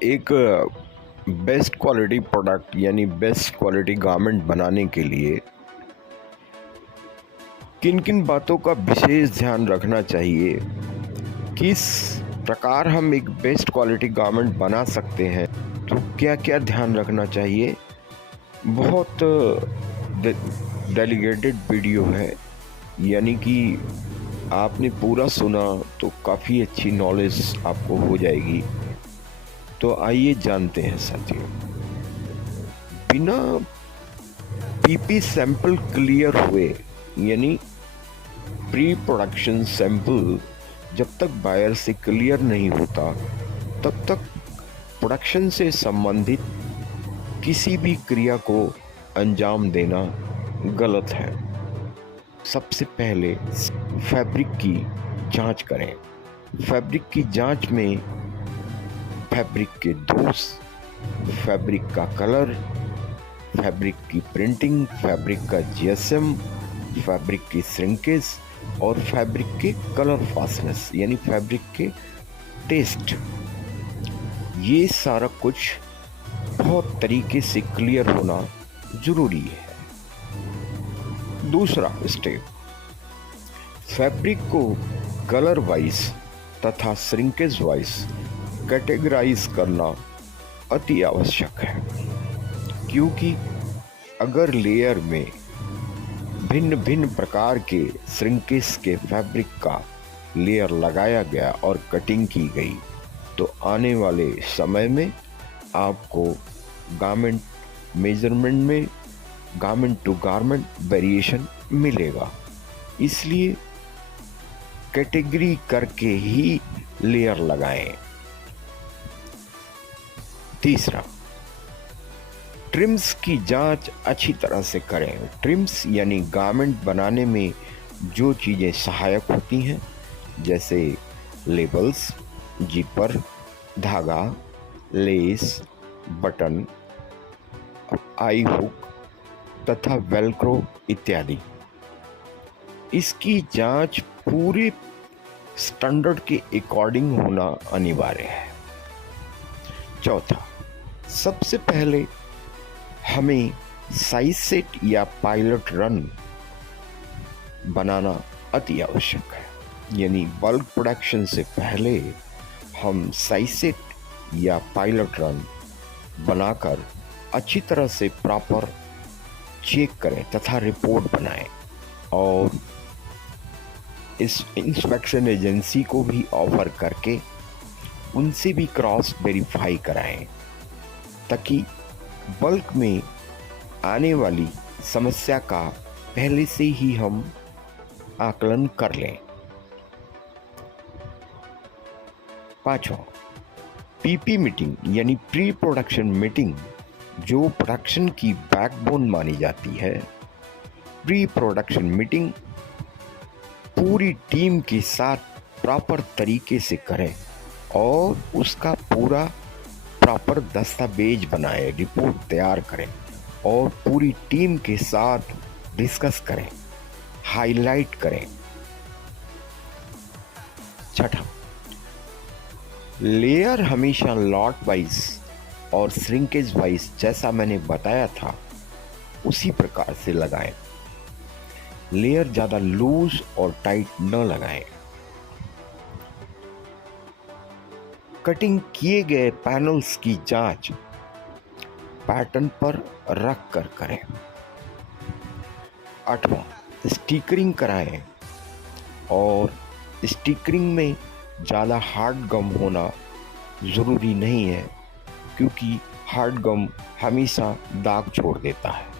एक best quality product यानी best quality garment बनाने के लिए किन किन बातों का विशेष ध्यान रखना चाहिए, किस प्रकार हम एक बेस्ट क्वालिटी गारमेंट बना सकते हैं, तो क्या क्या ध्यान रखना चाहिए। बहुत डेलीगेटेड वीडियो है, यानी कि आपने पूरा सुना तो काफ़ी अच्छी नॉलेज आपको हो जाएगी। तो आइए जानते हैं साथियों। बिना पीपी सैंपल क्लियर हुए, यानी प्री प्रोडक्शन सैंपल जब तक बायर से क्लियर नहीं होता तब तक प्रोडक्शन से संबंधित किसी भी क्रिया को अंजाम देना गलत है। सबसे पहले फैब्रिक की जांच करें। फैब्रिक की जांच में फैब्रिक के दोष, फैब्रिक का कलर, फैब्रिक की प्रिंटिंग, फैब्रिक का जीएसएम, फैब्रिक की श्रिंकेज और फैब्रिक के कलर फास्टनेस यानी फैब्रिक के टेस्ट, ये सारा कुछ बहुत तरीके से क्लियर होना जरूरी है। दूसरा स्टेप, फैब्रिक को कलर वाइज तथा श्रिंकेज वाइज कैटेगराइज करना अति आवश्यक है, क्योंकि अगर लेयर में भिन्न भिन्न प्रकार के श्रिंकेज के फैब्रिक का लेयर लगाया गया और कटिंग की गई तो आने वाले समय में आपको गारमेंट मेजरमेंट में गारमेंट टू गारमेंट वेरिएशन मिलेगा। इसलिए कैटेगरी करके ही लेयर लगाएं। तीसरा, ट्रिम्स की जांच अच्छी तरह से करें। ट्रिम्स यानी गारमेंट बनाने में जो चीज़ें सहायक होती हैं, जैसे लेबल्स, जिपर, धागा, लेस, बटन, आई हुक तथा वेलक्रो इत्यादि, इसकी जांच पूरे स्टैंडर्ड के अकॉर्डिंग होना अनिवार्य है। चौथा, सबसे पहले हमें साइज सेट या पायलट रन बनाना अति आवश्यक है, यानी बल्क प्रोडक्शन से पहले हम साइज सेट या पायलट रन बनाकर अच्छी तरह से प्रॉपर चेक करें तथा रिपोर्ट बनाएं और इस इंस्पेक्शन एजेंसी को भी ऑफर करके उनसे भी क्रॉस वेरीफाई कराएं, ताकि बल्क में आने वाली समस्या का पहले से ही हम आकलन कर लें। पांचवा, पीपी मीटिंग यानी प्री प्रोडक्शन मीटिंग, जो प्रोडक्शन की बैकबोन मानी जाती है। प्री प्रोडक्शन मीटिंग पूरी टीम के साथ प्रॉपर तरीके से करें और उसका पूरा प्रॉपर दस्तावेज बनाएं, रिपोर्ट तैयार करें और पूरी टीम के साथ डिस्कस करें, हाईलाइट करें। छठा, लेयर हमेशा लॉट वाइज और श्रिंकेज वाइज जैसा मैंने बताया था उसी प्रकार से लगाएं। लेयर ज़्यादा लूज और टाइट न लगाएं। कटिंग किए गए पैनल्स की जांच पैटर्न पर रख कर करें। आठवां, स्टिकरिंग कराएं और स्टिकरिंग में ज़्यादा हार्ड गम होना ज़रूरी नहीं है, क्योंकि हार्ड गम हमेशा दाग छोड़ देता है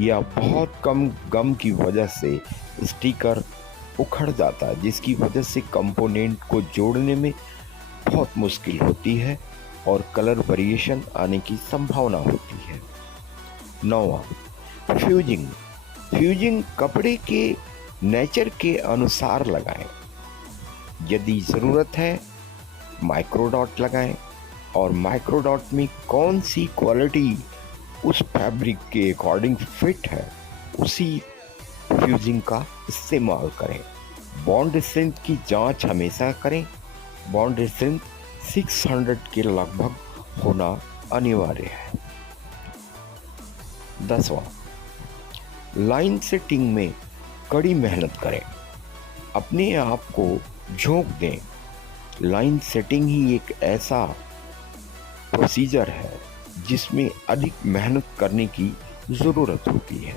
या बहुत कम गम की वजह से स्टिकर उखड़ जाता है, जिसकी वजह से कंपोनेंट को जोड़ने में बहुत मुश्किल होती है और कलर वेरिएशन आने की संभावना होती है। नौवां, फ्यूजिंग। फ्यूजिंग कपड़े के नेचर के अनुसार लगाएं। यदि ज़रूरत है माइक्रोडॉट लगाएं और माइक्रोडॉट में कौन सी क्वालिटी उस फैब्रिक के अकॉर्डिंग फिट है उसी फ्यूजिंग का इस्तेमाल करें। बॉन्ड स्ट्रेंथ की जांच हमेशा करें। बॉन्ड स्ट्रेंथ 600 के लगभग होना अनिवार्य है। 10वां, लाइन सेटिंग में कड़ी मेहनत करें, अपने आप को झोंक दें। लाइन सेटिंग ही एक ऐसा प्रोसीजर है जिसमें अधिक मेहनत करने की ज़रूरत होती है।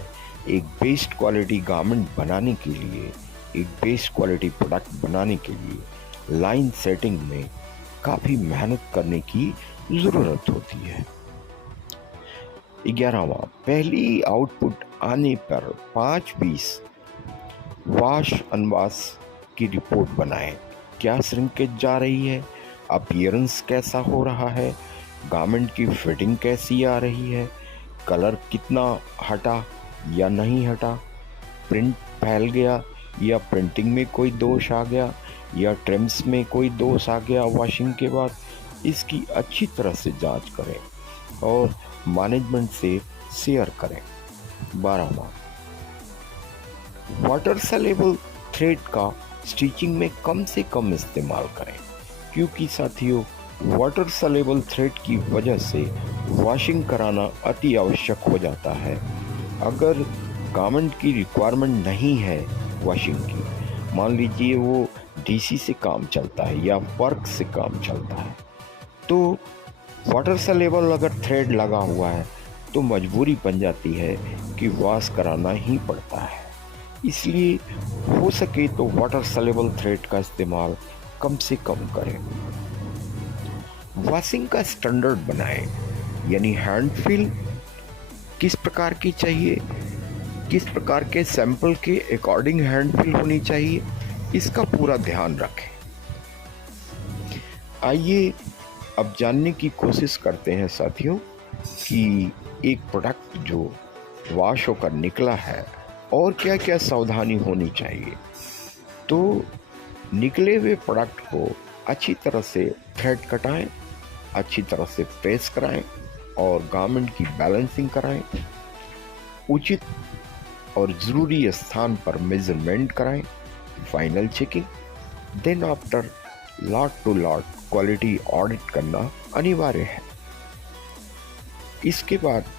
एक बेस्ट क्वालिटी गारमेंट बनाने के लिए, एक बेस्ट क्वालिटी प्रोडक्ट बनाने के लिए लाइन सेटिंग में काफ़ी मेहनत करने की ज़रूरत होती है। 11वां, पहली आउटपुट आने पर 5-20 वॉश अनवॉश की रिपोर्ट बनाएं। क्या श्रिंकेज जा रही है, अपीयरेंस कैसा हो रहा है, गारमेंट की फिटिंग कैसी आ रही है, कलर कितना हटा या नहीं हटा, प्रिंट फैल गया या प्रिंटिंग में कोई दोष आ गया या ट्रिम्स में कोई दोष आ गया वॉशिंग के बाद। इसकी अच्छी तरह से जांच करें और मैनेजमेंट से शेयर करें। 12वां, वाटर सॉल्युबल थ्रेड का स्टिचिंग में कम से कम इस्तेमाल करें, क्योंकि साथियों वाटर सॉल्युबल थ्रेड की वजह से वॉशिंग कराना अति आवश्यक हो जाता है। अगर गारमेंट की रिक्वायरमेंट नहीं है वॉशिंग की, मान लीजिए वो डीसी से काम चलता है या वर्क से काम चलता है, तो वाटर सॉल्युबल अगर थ्रेड लगा हुआ है तो मजबूरी बन जाती है कि वॉश कराना ही पड़ता है। इसलिए हो सके तो वाटर सॉल्युबल थ्रेड का इस्तेमाल कम से कम करें। वॉशिंग का स्टैंडर्ड बनाएं, यानी हैंड फिल किस प्रकार की चाहिए, किस प्रकार के सैंपल के अकॉर्डिंग हैंड फिल होनी चाहिए, इसका पूरा ध्यान रखें। आइए अब जानने की कोशिश करते हैं साथियों कि एक प्रोडक्ट जो वॉश होकर निकला है और क्या क्या सावधानी होनी चाहिए। तो निकले हुए प्रोडक्ट को अच्छी तरह से थ्रेड कटाएं, अच्छी तरह से प्रेस कराएं और गारमेंट की बैलेंसिंग कराएं, उचित और ज़रूरी स्थान पर मेजरमेंट कराएं, final checking, then after lot to lot quality audit करना अनिवार्य है। इसके बाद